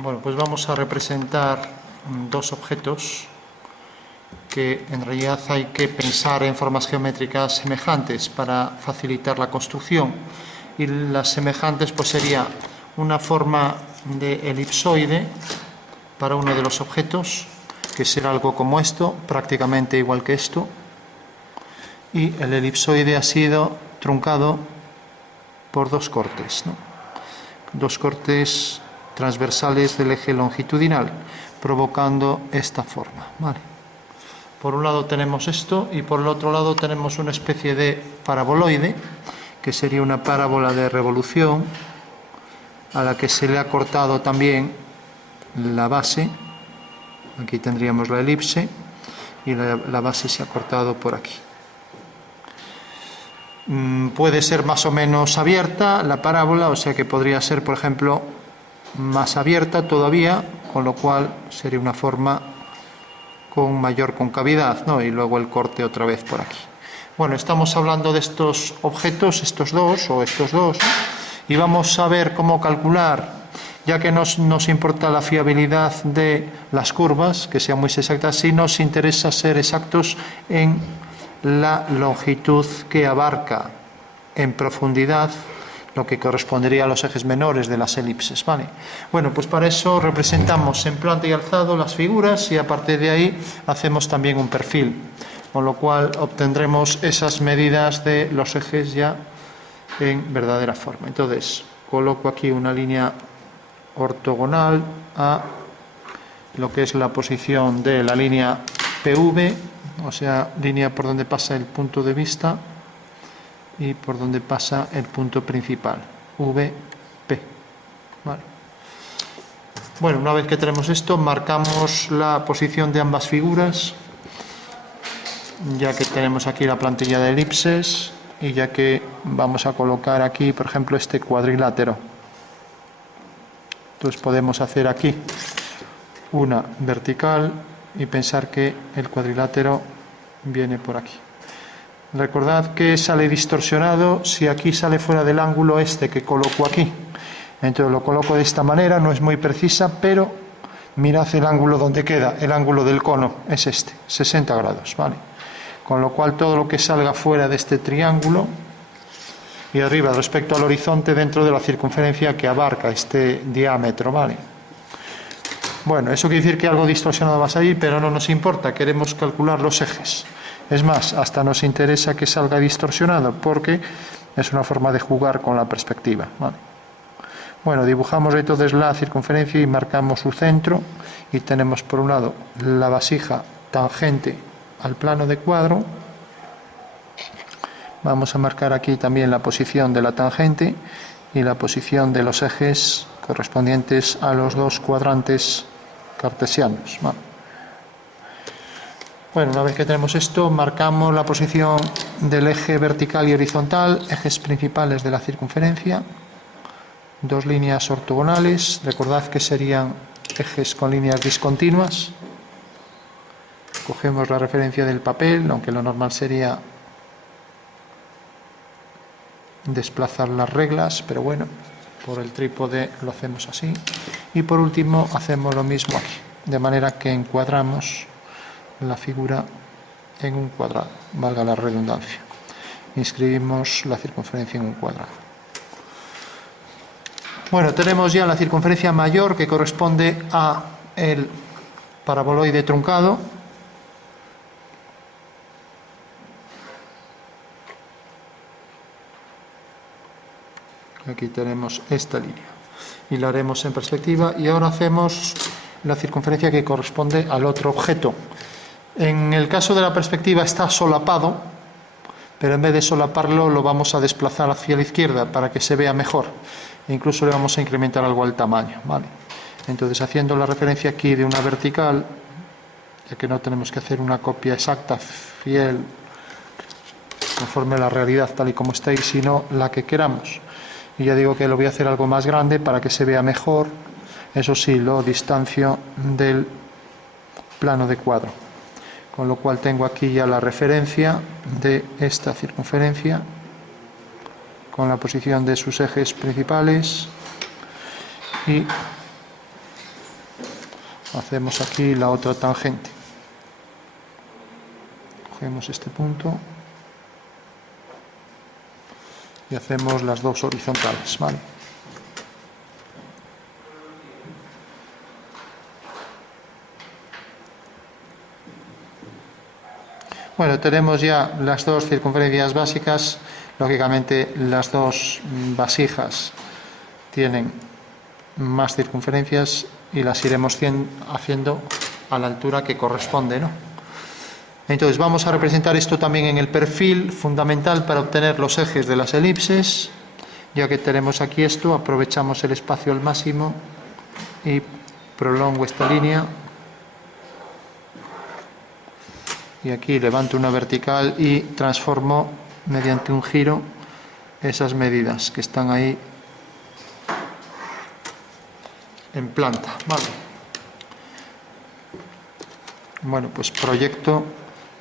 Bueno, pues vamos a representar dos objetos que en realidad hay que pensar en formas geométricas semejantes para facilitar la construcción. Y las semejantes pues sería una forma de elipsoide para uno de los objetos, que será algo como esto, prácticamente igual que esto, y el elipsoide ha sido truncado por dos cortes, ¿no? Dos cortes transversales del eje longitudinal, provocando esta forma, ¿vale? Por un lado tenemos esto y por el otro lado tenemos una especie de paraboloide, que sería una parábola de revolución a la que se le ha cortado también la base. Aquí tendríamos la elipse y la base se ha cortado por aquí. Puede ser más o menos abierta la parábola, o sea que podría ser, por ejemplo, más abierta todavía, con lo cual sería una forma con mayor concavidad, ¿no? Y luego el corte otra vez por aquí. Bueno, estamos hablando de estos objetos, estos dos, y vamos a ver cómo calcular, ya que nos importa la fiabilidad de las curvas, que sean muy exactas, sí nos interesa ser exactos en la longitud que abarca en profundidad lo que correspondería a los ejes menores de las elipses, ¿vale? Bueno, pues para eso representamos en planta y alzado las figuras y a partir de ahí hacemos también un perfil, con lo cual obtendremos esas medidas de los ejes ya en verdadera forma. Entonces, coloco aquí una línea ortogonal a lo que es la posición de la línea PV, o sea, línea por donde pasa el punto de vista y por donde pasa el punto principal, VP. Vale. Bueno, una vez que tenemos esto, marcamos la posición de ambas figuras, ya que tenemos aquí la plantilla de elipses y ya que vamos a colocar aquí, por ejemplo, este cuadrilátero. Entonces podemos hacer aquí una vertical y pensar que el cuadrilátero viene por aquí. Recordad que sale distorsionado si aquí sale fuera del ángulo este que coloco aquí. Entonces lo coloco de esta manera, no es muy precisa, pero mirad el ángulo donde queda, el ángulo del cono es este, 60 grados, ¿vale? Con lo cual todo lo que salga fuera de este triángulo y arriba respecto al horizonte dentro de la circunferencia que abarca este diámetro, ¿vale? Bueno, eso quiere decir que algo distorsionado va a salir, pero no nos importa, queremos calcular los ejes. Es más, hasta nos interesa que salga distorsionado, porque es una forma de jugar con la perspectiva, ¿vale? Bueno, dibujamos entonces la circunferencia y marcamos su centro, y tenemos por un lado la vasija tangente al plano de cuadro. Vamos a marcar aquí también la posición de la tangente y la posición de los ejes correspondientes a los dos cuadrantes cartesianos, ¿vale? Bueno, una vez que tenemos esto, marcamos la posición del eje vertical y horizontal, ejes principales de la circunferencia, dos líneas ortogonales, recordad que serían ejes con líneas discontinuas. Cogemos la referencia del papel, aunque lo normal sería desplazar las reglas, pero bueno, por el trípode lo hacemos así. Y por último hacemos lo mismo aquí, de manera que encuadramos la figura en un cuadrado, valga la redundancia. Inscribimos la circunferencia en un cuadrado. Bueno, tenemos ya la circunferencia mayor que corresponde a el paraboloide truncado. Aquí tenemos esta línea y la haremos en perspectiva, y ahora hacemos la circunferencia que corresponde al otro objeto. En el caso de la perspectiva está solapado, pero en vez de solaparlo lo vamos a desplazar hacia la izquierda para que se vea mejor. E incluso le vamos a incrementar algo el tamaño, ¿vale? Entonces, haciendo la referencia aquí de una vertical, ya que no tenemos que hacer una copia exacta, fiel, conforme a la realidad tal y como estáis, sino la que queramos. Y ya digo que lo voy a hacer algo más grande para que se vea mejor. Eso sí, lo distancio del plano de cuadro. Con lo cual tengo aquí ya la referencia de esta circunferencia con la posición de sus ejes principales y hacemos aquí la otra tangente. Cogemos este punto y hacemos las dos horizontales, ¿vale? Bueno, tenemos ya las dos circunferencias básicas. Lógicamente, las dos vasijas tienen más circunferencias y las iremos haciendo a la altura que corresponde, ¿no? Entonces, vamos a representar esto también en el perfil, fundamental para obtener los ejes de las elipses. Ya que tenemos aquí esto, aprovechamos el espacio al máximo y prolongo esta línea. Y aquí levanto una vertical y transformo mediante un giro esas medidas que están ahí en planta. Vale. Bueno, pues proyecto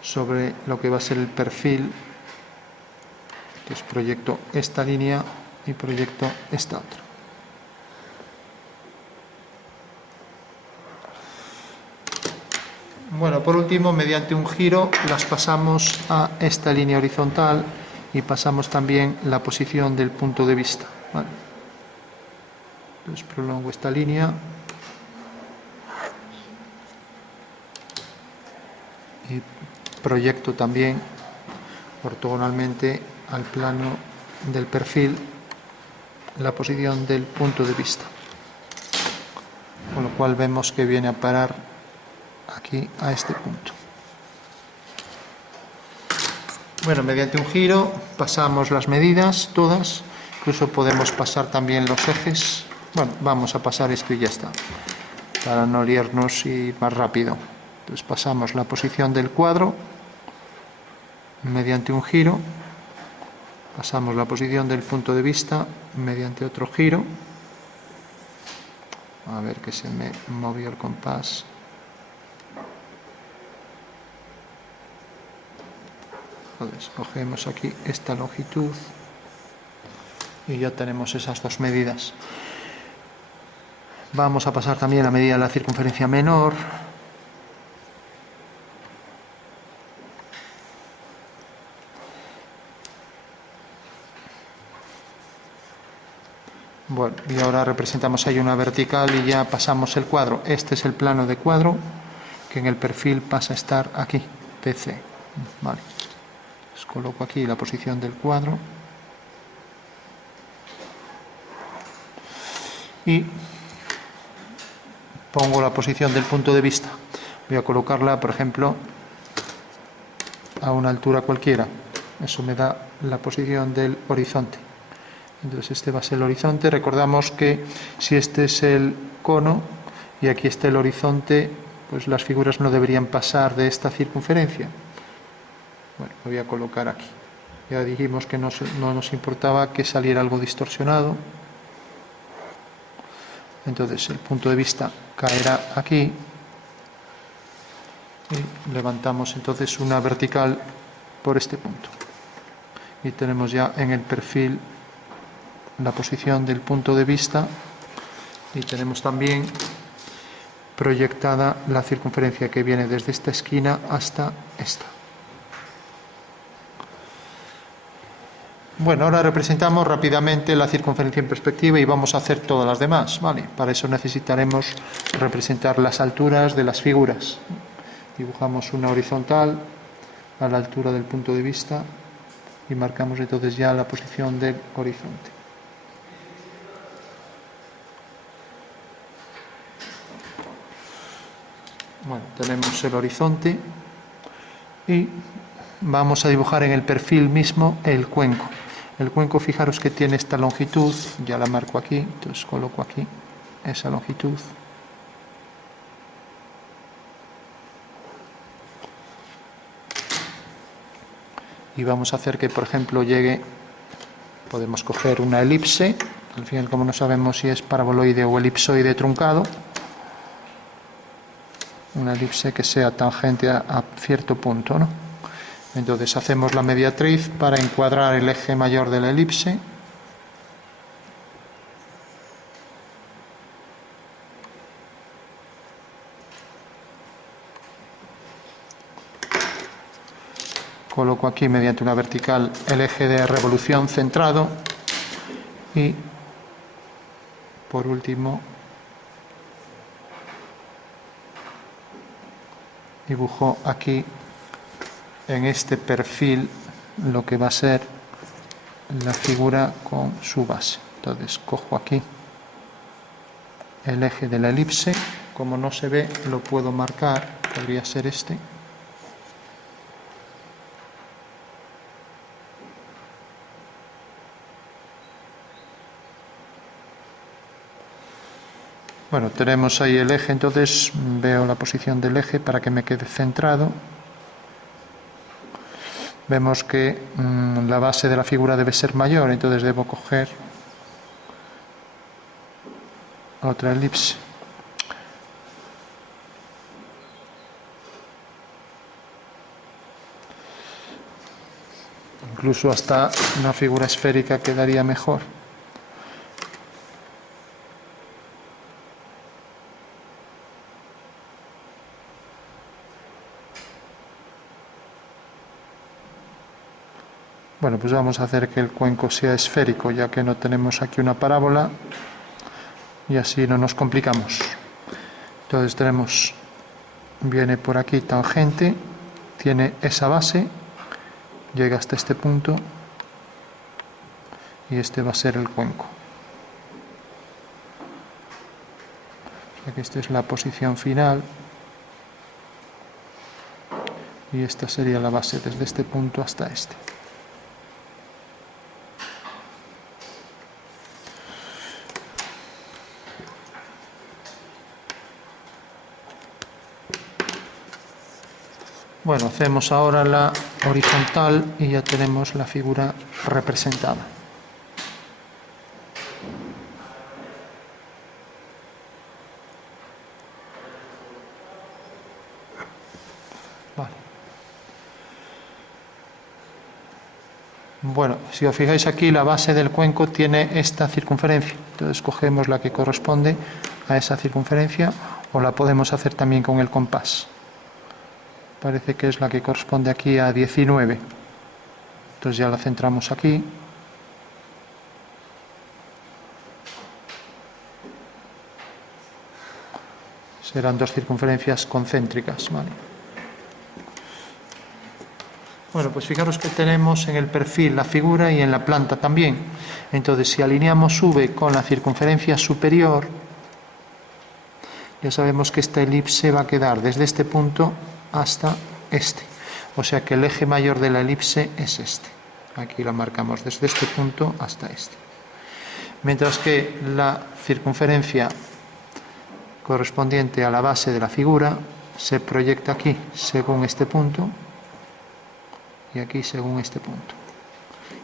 sobre lo que va a ser el perfil. Entonces proyecto esta línea y proyecto esta otra. Bueno, por último, mediante un giro las pasamos a esta línea horizontal y pasamos también la posición del punto de vista. ¿Vale? Entonces prolongo esta línea y proyecto también ortogonalmente al plano del perfil la posición del punto de vista. Con lo cual vemos que viene a parar aquí a este punto. Bueno, mediante un giro pasamos las medidas todas, incluso podemos pasar también los ejes. Bueno, vamos a pasar esto y ya está, para no liarnos y ir más rápido. Entonces pasamos la posición del cuadro mediante un giro, pasamos la posición del punto de vista mediante otro giro. A ver que se me movió el compás. Entonces cogemos aquí esta longitud y ya tenemos esas dos medidas. Vamos a pasar también la medida de la circunferencia menor. Bueno, y ahora representamos ahí una vertical y ya pasamos el cuadro. Este es el plano de cuadro que en el perfil pasa a estar aquí, PC. Vale. Coloco aquí la posición del cuadro y pongo la posición del punto de vista. Voy a colocarla, por ejemplo, a una altura cualquiera. Eso me da la posición del horizonte. Entonces este va a ser el horizonte. Recordamos que si este es el cono y aquí está el horizonte, pues las figuras no deberían pasar de esta circunferencia. Bueno, lo voy a colocar aquí. Ya dijimos que no nos importaba que saliera algo distorsionado. Entonces el punto de vista caerá aquí. Y levantamos entonces una vertical por este punto. Y tenemos ya en el perfil la posición del punto de vista. Y tenemos también proyectada la circunferencia que viene desde esta esquina hasta esta. Bueno, ahora representamos rápidamente la circunferencia en perspectiva y vamos a hacer todas las demás, ¿vale? Para eso necesitaremos representar las alturas de las figuras. Dibujamos una horizontal a la altura del punto de vista y marcamos entonces ya la posición del horizonte. Bueno, tenemos el horizonte y vamos a dibujar en el perfil mismo el cuenco. El cuenco, fijaros que tiene esta longitud, ya la marco aquí, entonces coloco aquí esa longitud. Y vamos a hacer que, por ejemplo, llegue, podemos coger una elipse, al final como no sabemos si es paraboloide o elipsoide truncado, una elipse que sea tangente a cierto punto, ¿no? Entonces hacemos la mediatriz para encuadrar el eje mayor de la elipse. coloco aquí mediante una vertical el eje de revolución centrado y por último dibujo aquí en este perfil lo que va a ser la figura con su base. Entonces cojo aquí el eje de la elipse, como no se ve lo puedo marcar, podría ser este. Bueno, tenemos ahí el eje, entonces veo la posición del eje para que me quede centrado. Vemos que la base de la figura debe ser mayor, entonces debo coger otra elipse. Incluso hasta una figura esférica quedaría mejor. Bueno, pues vamos a hacer que el cuenco sea esférico, ya que no tenemos aquí una parábola, y así no nos complicamos. Entonces tenemos, viene por aquí tangente, tiene esa base, llega hasta este punto, y este va a ser el cuenco. O sea que esta es la posición final, y esta sería la base desde este punto hasta este. Bueno, hacemos ahora la horizontal y ya tenemos la figura representada. Vale. Bueno, si os fijáis aquí, la base del cuenco tiene esta circunferencia. Entonces cogemos la que corresponde a esa circunferencia, o la podemos hacer también con el compás. Parece que es la que corresponde aquí a 19. Entonces ya la centramos aquí. Serán dos circunferencias concéntricas, ¿vale? Bueno, pues fijaros que tenemos en el perfil la figura y en la planta también. Entonces, si alineamos V con la circunferencia superior, ya sabemos que esta elipse va a quedar desde este punto hasta este. O sea que el eje mayor de la elipse es este. Aquí la marcamos desde este punto hasta este. Mientras que la circunferencia correspondiente a la base de la figura se proyecta aquí según este punto y aquí según este punto.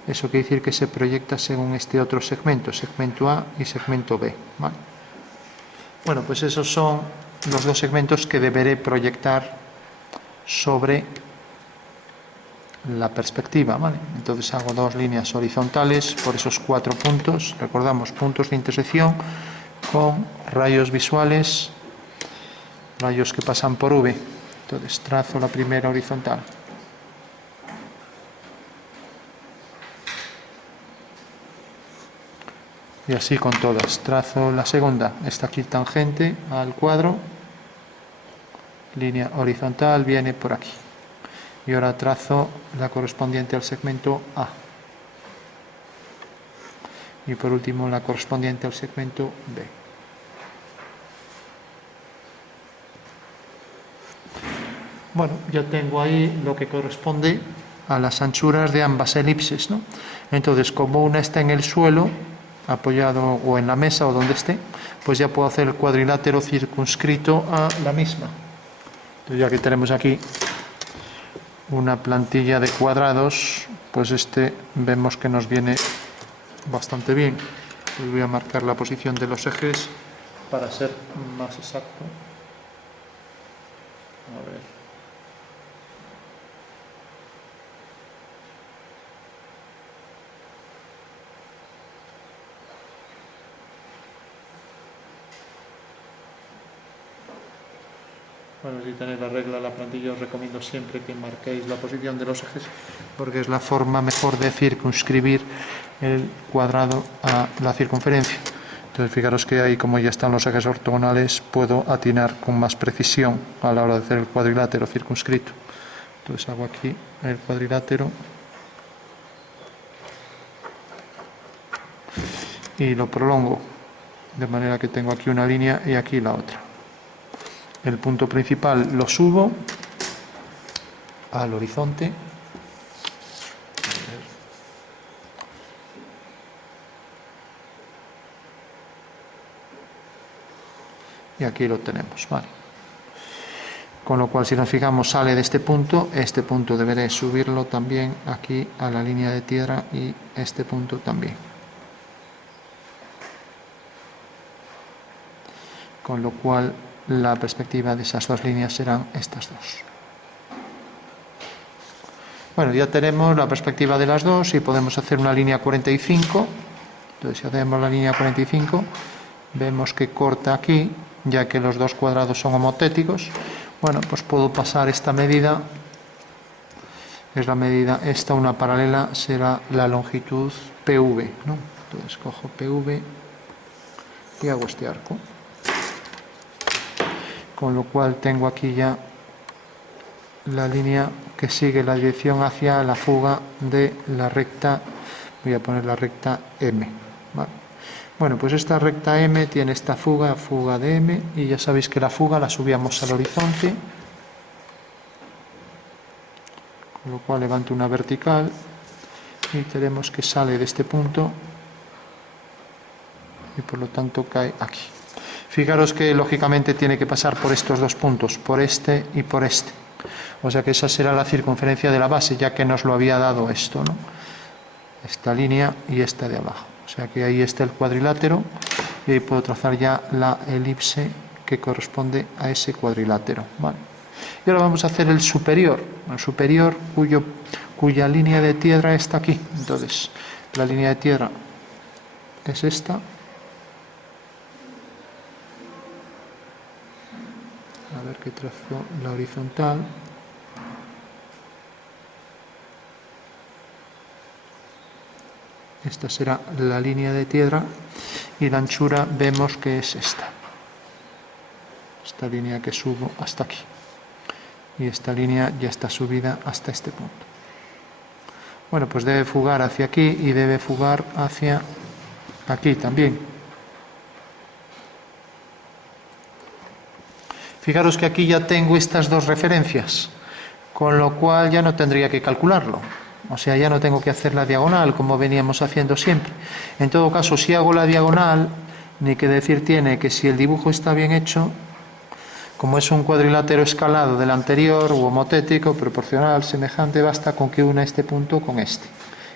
Eso quiere decir que se proyecta según este otro segmento, segmento A y segmento B, ¿vale? Bueno, pues esos son los dos segmentos que deberé proyectar sobre la perspectiva, ¿vale? Entonces hago dos líneas horizontales por esos 4 puntos, recordamos, puntos de intersección con rayos visuales, rayos que pasan por V. Entonces trazo la primera horizontal. Y así con todas. Trazo la segunda, está aquí tangente al cuadro, línea horizontal viene por aquí. Y ahora trazo la correspondiente al segmento A. Y por último la correspondiente al segmento B. Bueno, ya tengo ahí lo que corresponde a las anchuras de ambas elipses, ¿no? Entonces, como una está en el suelo, apoyado o en la mesa o donde esté, pues ya puedo hacer el cuadrilátero circunscrito a la misma. Entonces, ya que tenemos aquí una plantilla de cuadrados, pues este vemos que nos viene bastante bien. Pues voy a marcar la posición de los ejes para ser más exacto. A ver. Bueno, si tenéis la regla de la plantilla, os recomiendo siempre que marquéis la posición de los ejes, porque es la forma mejor de circunscribir el cuadrado a la circunferencia. Entonces, fijaros que ahí, como ya están los ejes ortogonales, puedo atinar con más precisión a la hora de hacer el cuadrilátero circunscrito. Entonces hago aquí el cuadrilátero y lo prolongo, de manera que tengo aquí una línea y aquí la otra. El punto principal lo subo al horizonte. Y aquí lo tenemos, ¿vale? Con lo cual, si nos fijamos, sale de este punto deberé subirlo también aquí a la línea de tierra y este punto también. Con lo cual, la perspectiva de esas dos líneas serán estas dos. Bueno, ya tenemos la perspectiva de las dos y podemos hacer una línea 45. Entonces, si hacemos la línea 45, vemos que corta aquí, ya que los dos cuadrados son homotéticos. Bueno, pues puedo pasar esta medida, es la medida, esta una paralela será la longitud PV, ¿no? Entonces cojo PV y hago este arco. Con lo cual tengo aquí ya la línea que sigue la dirección hacia la fuga de la recta, voy a poner la recta M, ¿vale? Bueno, pues esta recta M tiene esta fuga de M, y ya sabéis que la fuga la subíamos al horizonte, con lo cual levanto una vertical y tenemos que sale de este punto y por lo tanto cae aquí. Fijaros que lógicamente tiene que pasar por estos dos puntos, por este y por este. O sea que esa será la circunferencia de la base, ya que nos lo había dado esto, ¿no? Esta línea y esta de abajo. O sea que ahí está el cuadrilátero y ahí puedo trazar ya la elipse que corresponde a ese cuadrilátero, ¿vale? Y ahora vamos a hacer el superior cuya línea de tierra está aquí. Entonces, la línea de tierra es esta. A ver qué trazo la horizontal. Esta será la línea de tierra y la anchura vemos que es esta línea que subo hasta aquí, y esta línea ya está subida hasta este punto. Bueno, pues debe fugar hacia aquí y debe fugar hacia aquí también. Fijaros que aquí ya tengo estas dos referencias, con lo cual ya no tendría que calcularlo. O sea, ya no tengo que hacer la diagonal como veníamos haciendo siempre. En todo caso, si hago la diagonal, ni que decir tiene que si el dibujo está bien hecho, como es un cuadrilátero escalado del anterior u homotético, proporcional, semejante, basta con que una este punto con este.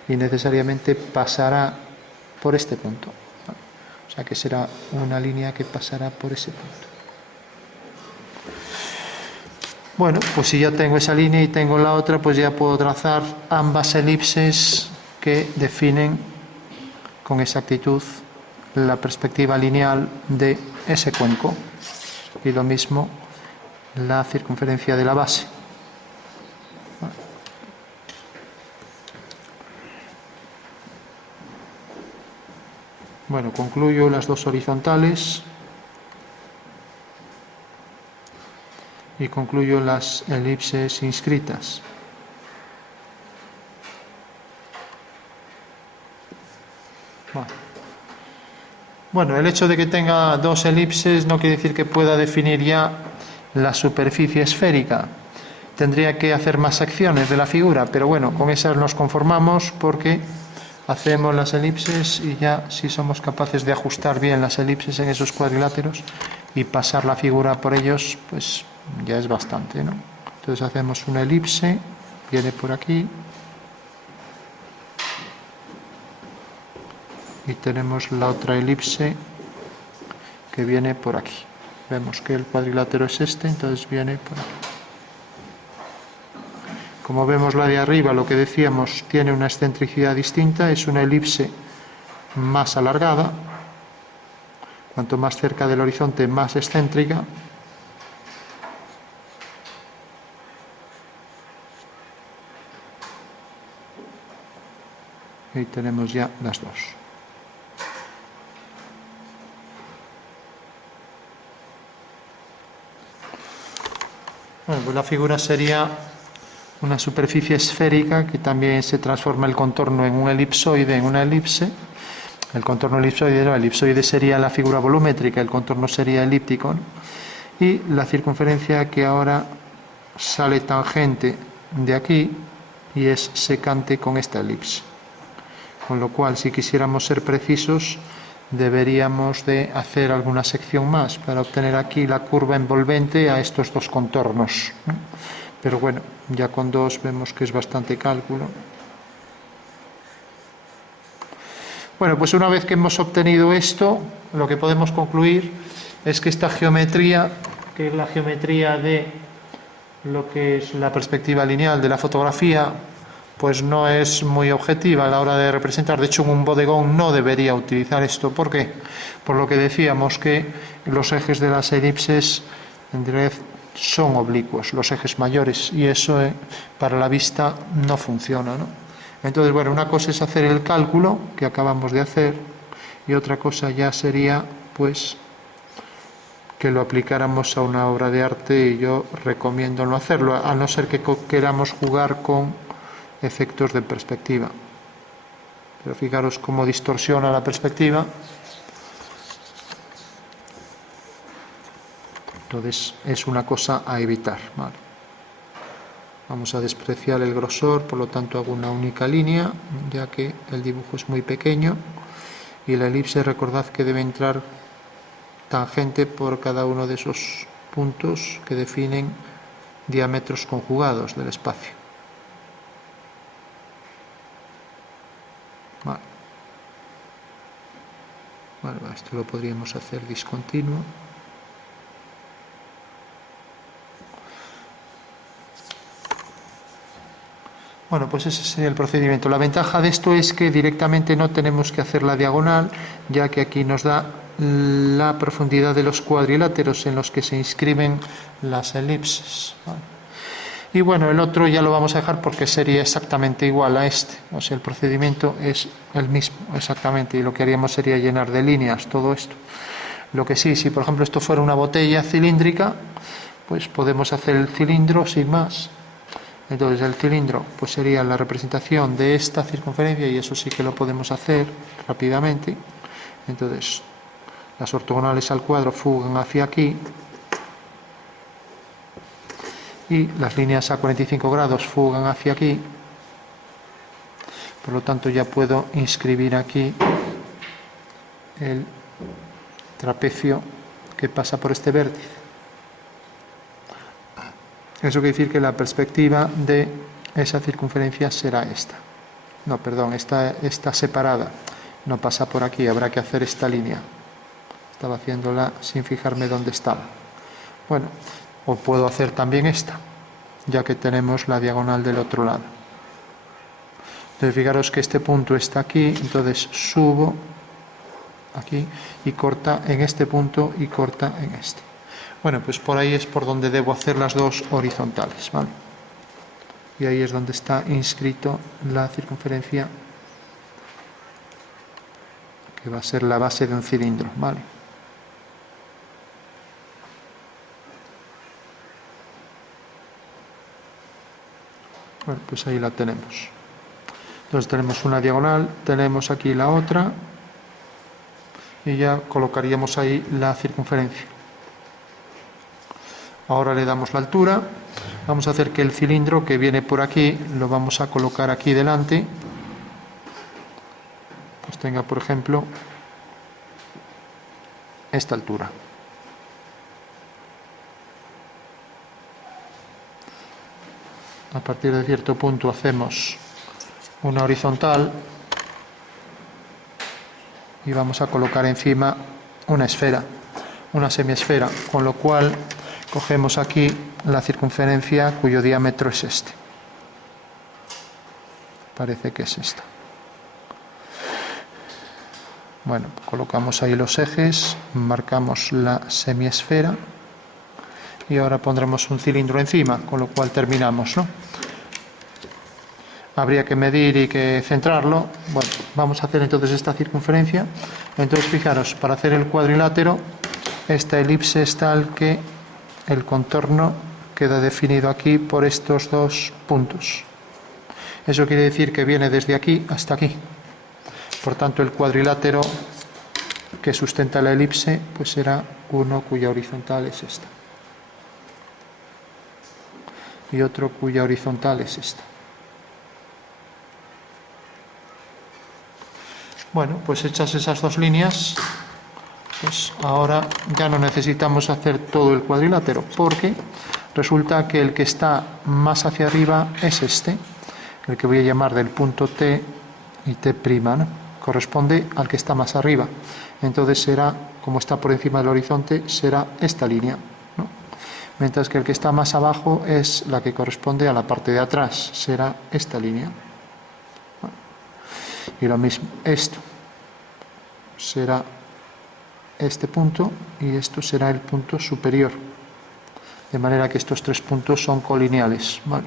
Y necesariamente pasará por este punto. O sea que será una línea que pasará por ese punto. Bueno, pues si ya tengo esa línea y tengo la otra, pues ya puedo trazar ambas elipses que definen con exactitud la perspectiva lineal de ese cuenco. Y lo mismo la circunferencia de la base. Bueno, concluyo las dos horizontales y concluyo las elipses inscritas. Bueno, el hecho de que tenga dos elipses no quiere decir que pueda definir ya la superficie esférica. Tendría que hacer más secciones de la figura, pero bueno, con esas nos conformamos porque hacemos las elipses y ya si somos capaces de ajustar bien las elipses en esos cuadriláteros y pasar la figura por ellos, pues ya es bastante, ¿no? Entonces hacemos una elipse, viene por aquí y tenemos la otra elipse que viene por aquí. Vemos que el cuadrilátero es este, entonces viene por aquí. Como vemos la de arriba, lo que decíamos, tiene una excentricidad distinta, es una elipse más alargada, cuanto más cerca del horizonte más excéntrica, Ahí tenemos ya las dos. Bueno, pues la figura sería una superficie esférica que también se transforma el contorno en un elipsoide, en una elipse. El contorno elipsoide, no, el elipsoide sería la figura volumétrica, el contorno sería elíptico, ¿no? Y la circunferencia que ahora sale tangente de aquí y es secante con esta elipse. Con lo cual, si quisiéramos ser precisos, deberíamos de hacer alguna sección más para obtener aquí la curva envolvente a estos dos contornos, ¿no? Pero bueno, ya con dos vemos que es bastante cálculo. Bueno, pues una vez que hemos obtenido esto, lo que podemos concluir es que esta geometría, que es la geometría de lo que es la perspectiva lineal de la fotografía, pues no es muy objetiva a la hora de representar. De hecho, un bodegón no debería utilizar esto. ¿Por qué? Por lo que decíamos, que los ejes de las elipses en realidad son oblicuos, los ejes mayores, y eso para la vista no funciona, ¿no? Entonces, bueno, una cosa es hacer el cálculo que acabamos de hacer y otra cosa ya sería, pues, que lo aplicáramos a una obra de arte, y yo recomiendo no hacerlo, a no ser que queramos jugar con efectos de perspectiva. Pero fijaros cómo distorsiona la perspectiva. Entonces es una cosa a evitar, ¿vale? Vamos a despreciar el grosor, por lo tanto hago una única línea, ya que el dibujo es muy pequeño, y la elipse, recordad que debe entrar tangente por cada uno de esos puntos que definen diámetros conjugados del espacio. Vale. Bueno, esto lo podríamos hacer discontinuo. Bueno, pues ese sería el procedimiento. La ventaja de esto es que directamente no tenemos que hacer la diagonal, ya que aquí nos da la profundidad de los cuadriláteros en los que se inscriben las elipses, ¿vale? Y bueno, el otro ya lo vamos a dejar porque sería exactamente igual a este. O sea, el procedimiento es el mismo, exactamente, y lo que haríamos sería llenar de líneas todo esto. Lo que sí, si por ejemplo esto fuera una botella cilíndrica, pues podemos hacer el cilindro sin más. Entonces el cilindro pues sería la representación de esta circunferencia, y eso sí que lo podemos hacer rápidamente. Entonces las ortogonales al cuadro fugan hacia aquí y las líneas a 45 grados fugan hacia aquí. Por lo tanto ya puedo inscribir aquí el trapecio que pasa por este vértice. Eso quiere decir que la perspectiva de esa circunferencia será esta. No, perdón, está separada. No pasa por aquí, habrá que hacer esta línea. Estaba haciéndola sin fijarme dónde estaba. Bueno, o puedo hacer también esta, ya que tenemos la diagonal del otro lado. Entonces, fijaros que este punto está aquí, entonces subo aquí y corta en este punto y corta en este. Bueno, pues por ahí es por donde debo hacer las dos horizontales, ¿vale? Y ahí es donde está inscrito la circunferencia que va a ser la base de un cilindro, ¿vale? Bueno, pues ahí la tenemos. Entonces tenemos una diagonal, tenemos aquí la otra y ya colocaríamos ahí la circunferencia. Ahora le damos la altura. Vamos a hacer que el cilindro que viene por aquí lo vamos a colocar aquí delante. Pues tenga, por ejemplo, esta altura. A partir de cierto punto hacemos una horizontal y vamos a colocar encima una esfera, una semiesfera, con lo cual cogemos aquí la circunferencia cuyo diámetro es este. Parece que es esta. Bueno, colocamos ahí los ejes, marcamos la semiesfera y ahora pondremos un cilindro encima, con lo cual terminamos, ¿no? habría que medir y que centrarlo. Bueno, vamos a hacer entonces esta circunferencia. Entonces, fijaros, para hacer el cuadrilátero, esta elipse es tal que el contorno queda definido aquí por estos dos puntos. Eso quiere decir que viene desde aquí hasta aquí. Por tanto, el cuadrilátero que sustenta la elipse pues será uno cuya horizontal es esta. Y otro cuya horizontal es esta. Bueno, pues hechas esas dos líneas, pues ahora ya no necesitamos hacer todo el cuadrilátero, porque resulta que el que está más hacia arriba es este, el que voy a llamar del punto T y T', ¿no? Corresponde al que está más arriba. Entonces será, como está por encima del horizonte, será esta línea, ¿no? Mientras que el que está más abajo es la que corresponde a la parte de atrás, será esta línea. Y lo mismo, esto será este punto y esto será el punto superior. De manera que estos tres puntos son colineales, ¿vale?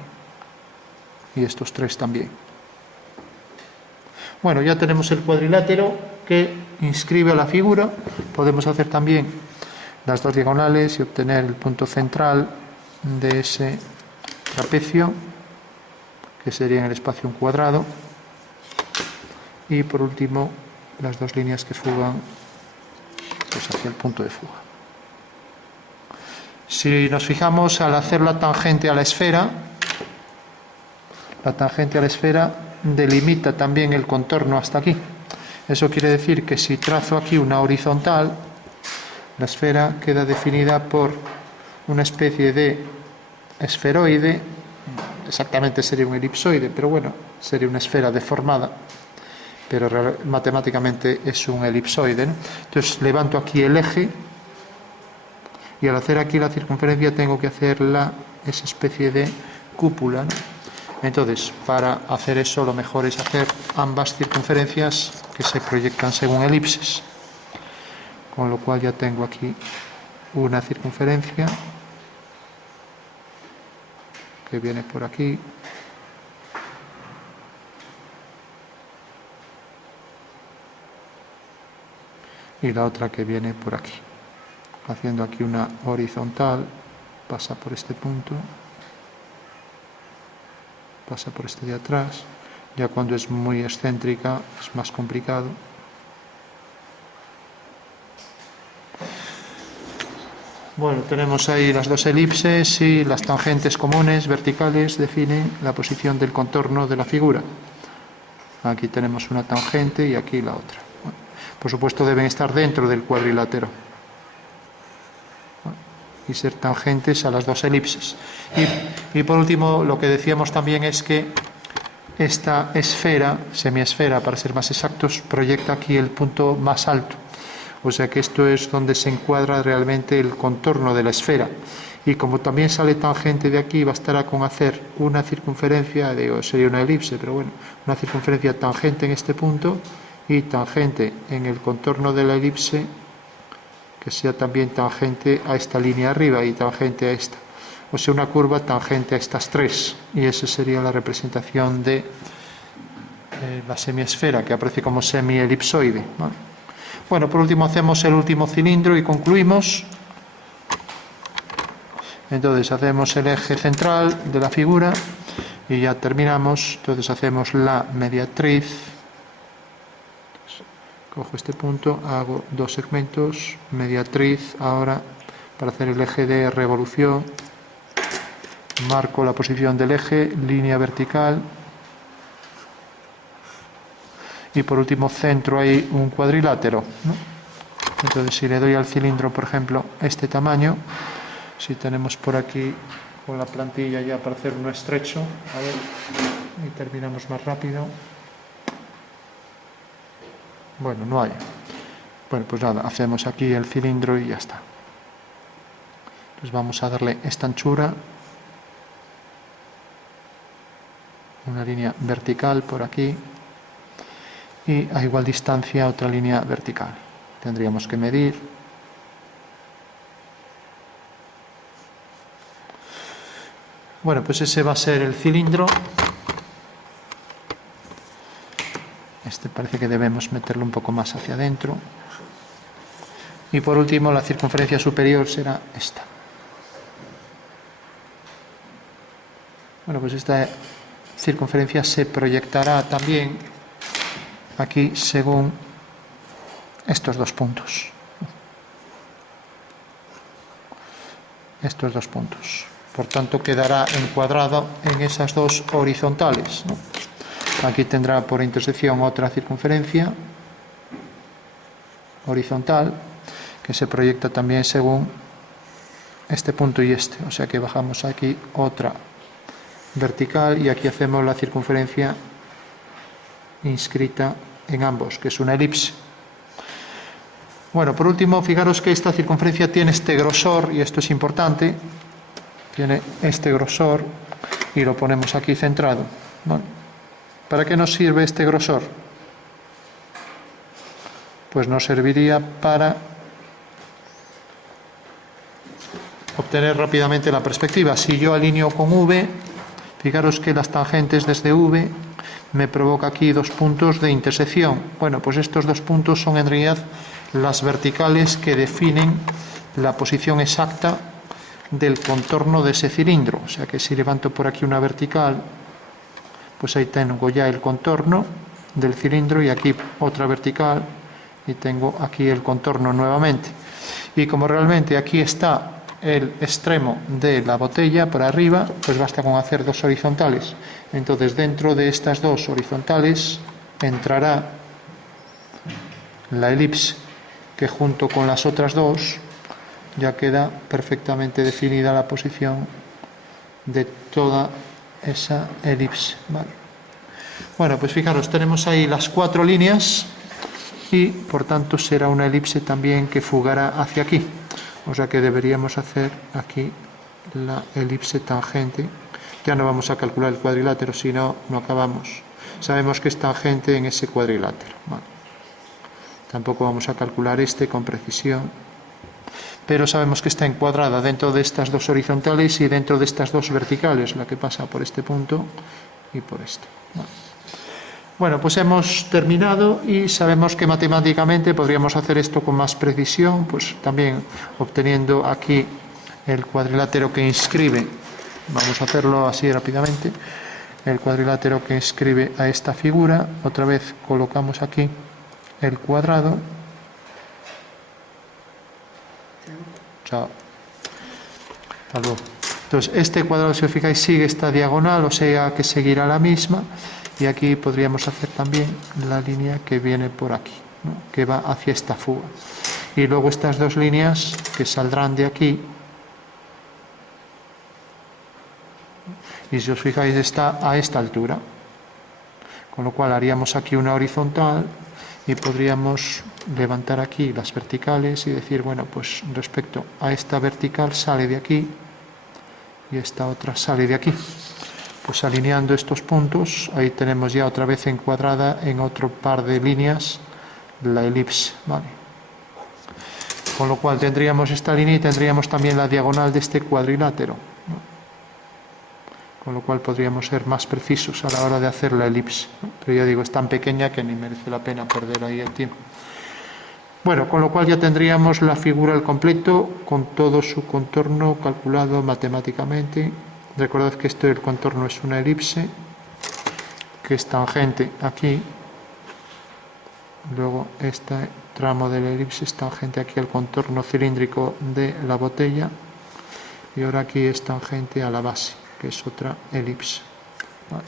Y estos tres también. Bueno, ya tenemos el cuadrilátero que inscribe a la figura. Podemos hacer también las dos diagonales y obtener el punto central de ese trapecio, que sería en el espacio un cuadrado. Y por último, las dos líneas que fugan pues hacia el punto de fuga. Si nos fijamos, al hacer la tangente a la esfera delimita también el contorno hasta aquí. Eso quiere decir que si trazo aquí una horizontal, la esfera queda definida por una especie de esferoide, exactamente sería un elipsoide, pero bueno, sería una esfera deformada, pero matemáticamente es un elipsoide, ¿no? Entonces levanto aquí el eje y al hacer aquí la circunferencia tengo que hacer esa especie de cúpula, ¿no? Entonces, para hacer eso lo mejor es hacer ambas circunferencias que se proyectan según elipses, con lo cual ya tengo aquí una circunferencia que viene por aquí y la otra que viene por aquí, haciendo aquí una horizontal, pasa por este punto, pasa por este de atrás. Ya cuando es muy excéntrica es más complicado. Bueno, tenemos ahí las dos elipses y las tangentes comunes verticales definen la posición del contorno de la figura. Aquí tenemos una tangente y aquí la otra. Bueno, por supuesto deben estar dentro del cuadrilátero y ser tangentes a las dos elipses. Y por último, lo que decíamos también es que esta esfera, semiesfera para ser más exactos, proyecta aquí el punto más alto. O sea que esto es donde se encuadra realmente el contorno de la esfera. Y como también sale tangente de aquí, bastará con hacer una circunferencia, sería una elipse, pero bueno, una circunferencia tangente en este punto y tangente en el contorno de la elipse, que sea también tangente a esta línea arriba y tangente a esta. O sea, una curva tangente a estas tres. Y esa sería la representación de la semiesfera, que aparece como semielipsoide, ¿vale? Bueno, por último hacemos el último cilindro y concluimos. Entonces hacemos el eje central de la figura y ya terminamos. Entonces hacemos la mediatriz. Cojo este punto, hago dos segmentos, mediatriz, ahora para hacer el eje de revolución, marco la posición del eje, línea vertical y por último centro ahí un cuadrilátero, ¿no? Entonces si le doy al cilindro, por ejemplo, este tamaño, si tenemos por aquí con la plantilla ya para hacer uno estrecho, a ver, y terminamos más rápido. Bueno, no hay. Bueno, pues nada, hacemos aquí el cilindro y ya está. Entonces vamos a darle esta anchura, una línea vertical por aquí y a igual distancia otra línea vertical. Tendríamos que medir. Bueno, pues ese va a ser el cilindro. Este parece que debemos meterlo un poco más hacia adentro. Y por último, la circunferencia superior será esta. Bueno, pues esta circunferencia se proyectará también aquí según estos dos puntos. Estos dos puntos. Por tanto, quedará encuadrado en esas dos horizontales, ¿no? Aquí tendrá por intersección otra circunferencia horizontal que se proyecta también según este punto y este. O sea que bajamos aquí otra vertical y aquí hacemos la circunferencia inscrita en ambos, que es una elipse. Bueno, por último, fijaros que esta circunferencia tiene este grosor, y esto es importante, tiene este grosor, y lo ponemos aquí centrado. Bueno, ¿para qué nos sirve este grosor? Pues nos serviría para obtener rápidamente la perspectiva. Si yo alineo con V, fijaros que las tangentes desde V me provoca aquí dos puntos de intersección. Bueno, pues estos dos puntos son en realidad las verticales que definen la posición exacta del contorno de ese cilindro. O sea que si levanto por aquí una vertical, pues ahí tengo ya el contorno del cilindro y aquí otra vertical y tengo aquí el contorno nuevamente. Y como realmente aquí está el extremo de la botella por arriba, pues basta con hacer dos horizontales. Entonces dentro de estas dos horizontales entrará la elipse, que junto con las otras dos ya queda perfectamente definida la posición de toda esa elipse. Vale. Bueno, pues fijaros, tenemos ahí las cuatro líneas y por tanto será una elipse también que fugará hacia aquí. O sea que deberíamos hacer aquí la elipse tangente. Ya no vamos a calcular el cuadrilátero, si no, no acabamos. Sabemos que es tangente en ese cuadrilátero. Vale. Tampoco vamos a calcular este con precisión, pero sabemos que está encuadrada dentro de estas dos horizontales y dentro de estas dos verticales, la que pasa por este punto y por este. Bueno, pues hemos terminado y sabemos que matemáticamente podríamos hacer esto con más precisión, pues también obteniendo aquí el cuadrilátero que inscribe. Vamos a hacerlo así rápidamente. El cuadrilátero que inscribe a esta figura, otra vez colocamos aquí el cuadrado. Chao. Hasta luego. Entonces, este cuadrado, si os fijáis, sigue esta diagonal, o sea que seguirá la misma. Y aquí podríamos hacer también la línea que viene por aquí, ¿no? Que va hacia esta fuga. Y luego estas dos líneas que saldrán de aquí. Y si os fijáis, está a esta altura. Con lo cual haríamos aquí una horizontal y podríamos levantar aquí las verticales y decir, bueno, pues respecto a esta vertical sale de aquí y esta otra sale de aquí. Pues alineando estos puntos, ahí tenemos ya otra vez encuadrada en otro par de líneas la elipse, ¿vale? Con lo cual tendríamos esta línea y tendríamos también la diagonal de este cuadrilátero, ¿no? Con lo cual podríamos ser más precisos a la hora de hacer la elipse, ¿no? Pero ya digo, es tan pequeña que ni merece la pena perder ahí el tiempo. Bueno, con lo cual ya tendríamos la figura al completo con todo su contorno calculado matemáticamente. Recordad que esto del contorno es una elipse que es tangente aquí. Luego este tramo de la elipse es tangente aquí al contorno cilíndrico de la botella. Y ahora aquí es tangente a la base, que es otra elipse. Vale.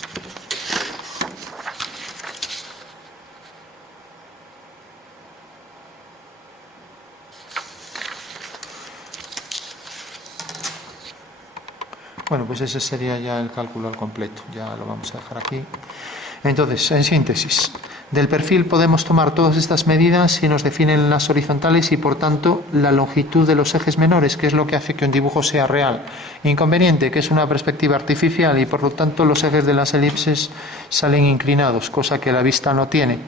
Bueno, pues ese sería ya el cálculo al completo, ya lo vamos a dejar aquí. Entonces, en síntesis, del perfil podemos tomar todas estas medidas y nos definen las horizontales y, por tanto, la longitud de los ejes menores, que es lo que hace que un dibujo sea real. Inconveniente, que es una perspectiva artificial y, por lo tanto, los ejes de las elipses salen inclinados, cosa que la vista no tiene.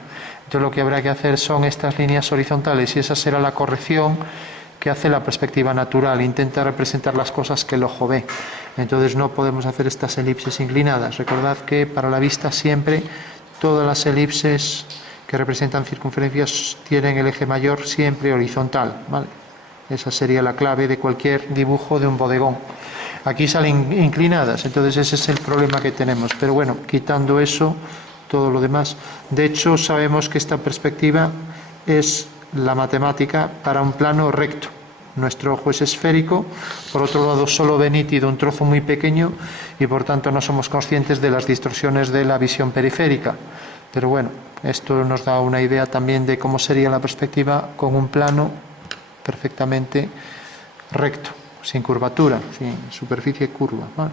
Entonces, lo que habrá que hacer son estas líneas horizontales y esa será la corrección que hace la perspectiva natural, intenta representar las cosas que el ojo ve. Entonces no podemos hacer estas elipses inclinadas. Recordad que para la vista siempre todas las elipses que representan circunferencias tienen el eje mayor siempre horizontal, ¿vale? Esa sería la clave de cualquier dibujo de un bodegón. Aquí salen inclinadas, entonces ese es el problema que tenemos. Pero bueno, quitando eso, todo lo demás. De hecho, sabemos que esta perspectiva es la matemática para un plano recto. Nuestro ojo es esférico, por otro lado solo ve nítido un trozo muy pequeño y por tanto no somos conscientes de las distorsiones de la visión periférica. Pero bueno, esto nos da una idea también de cómo sería la perspectiva con un plano perfectamente recto, sin curvatura, sin superficie curva, ¿vale?